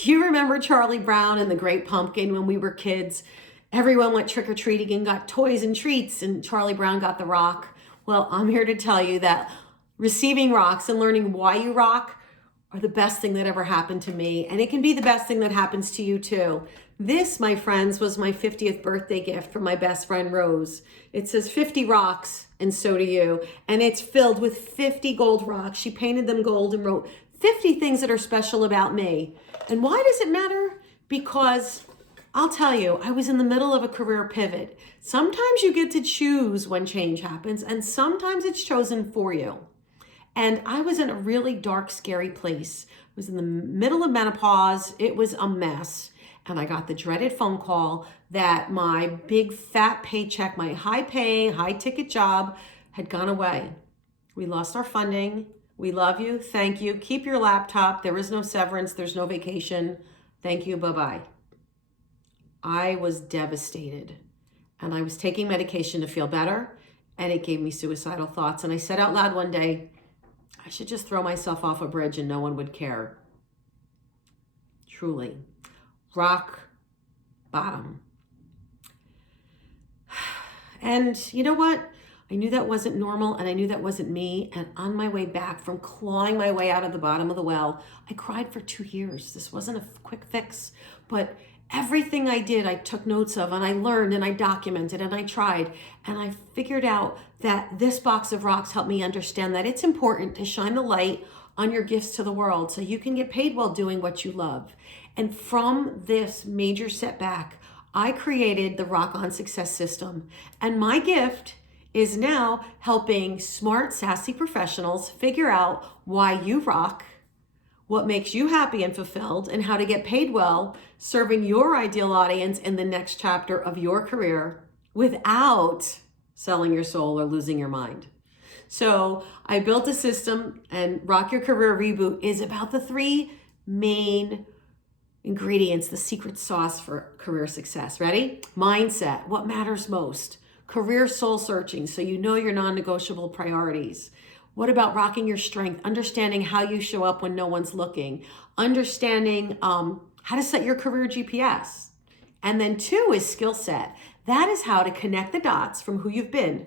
Do you remember Charlie Brown and the Great Pumpkin when we were kids? Everyone went trick-or-treating and got toys and treats, and Charlie Brown got the rock. Well, I'm here to tell you that receiving rocks and learning why you rock are the best thing that ever happened to me, and it can be the best thing that happens to you too. This, my friends, was my 50th birthday gift from my best friend Rose. It says 50 rocks, and so do you, and it's filled with 50 gold rocks. She painted them gold and wrote 50 things that are special about me. And why does it matter? Because I'll tell you, I was in the middle of a career pivot. Sometimes you get to choose when change happens, and sometimes it's chosen for you. And I was in a really dark, scary place. I was in the middle of menopause. It was a mess. And I got the dreaded phone call that my big fat paycheck, my high paying, high ticket job had gone away. We lost our funding. We love you. Thank you. Keep your laptop. There is no severance. There's no vacation. Thank you. Bye-bye. I was devastated, and I was taking medication to feel better, and it gave me suicidal thoughts. And I said out loud one day, I should just throw myself off a bridge and no one would care. Truly. Rock bottom. And you know what? I knew that wasn't normal, and I knew that wasn't me. And on my way back from clawing my way out of the bottom of the well, I cried for 2 years. This wasn't a quick fix, but everything I did, I took notes of, and I learned, and I documented, and I tried. And I figured out that this box of rocks helped me understand that it's important to shine the light on your gifts to the world so you can get paid while doing what you love. And from this major setback, I created the RockOnSuccess system. And my gift is now helping smart, sassy professionals figure out why you rock, what makes you happy and fulfilled, and how to get paid well, serving your ideal audience in the next chapter of your career without selling your soul or losing your mind. So I built a system, and Rock Your Career Reboot is about the 3 main ingredients, the secret sauce for career success. Ready? Mindset, what matters most. Career soul searching, so you know your non-negotiable priorities. What about rocking your strength? Understanding how you show up when no one's looking. Understanding how to set your career GPS. And then 2 is skill set. That is how to connect the dots from who you've been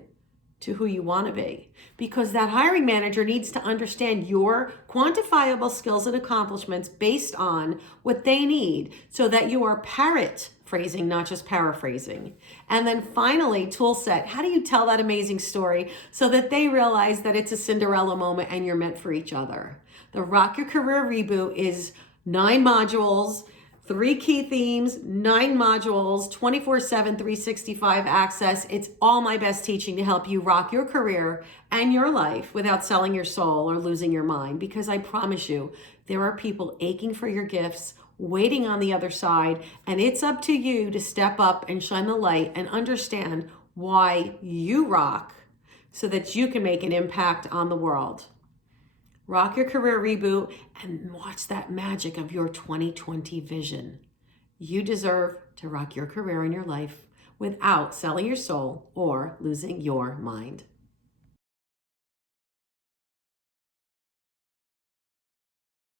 to who you want to be. Because that hiring manager needs to understand your quantifiable skills and accomplishments based on what they need so that you are paraphrasing, not just paraphrasing. And then finally, tool set. How do you tell that amazing story so that they realize that it's a Cinderella moment and you're meant for each other? The Rock Your Career Reboot is 9 modules, 3 key themes, 9 modules, 24/7, 365 access. It's all my best teaching to help you rock your career and your life without selling your soul or losing your mind. Because I promise you, there are people aching for your gifts, waiting on the other side, and it's up to you to step up and shine the light and understand why you rock so that you can make an impact on the world. Rock Your Career Reboot and watch that magic of your 2020 vision. You deserve to rock your career and your life without selling your soul or losing your mind.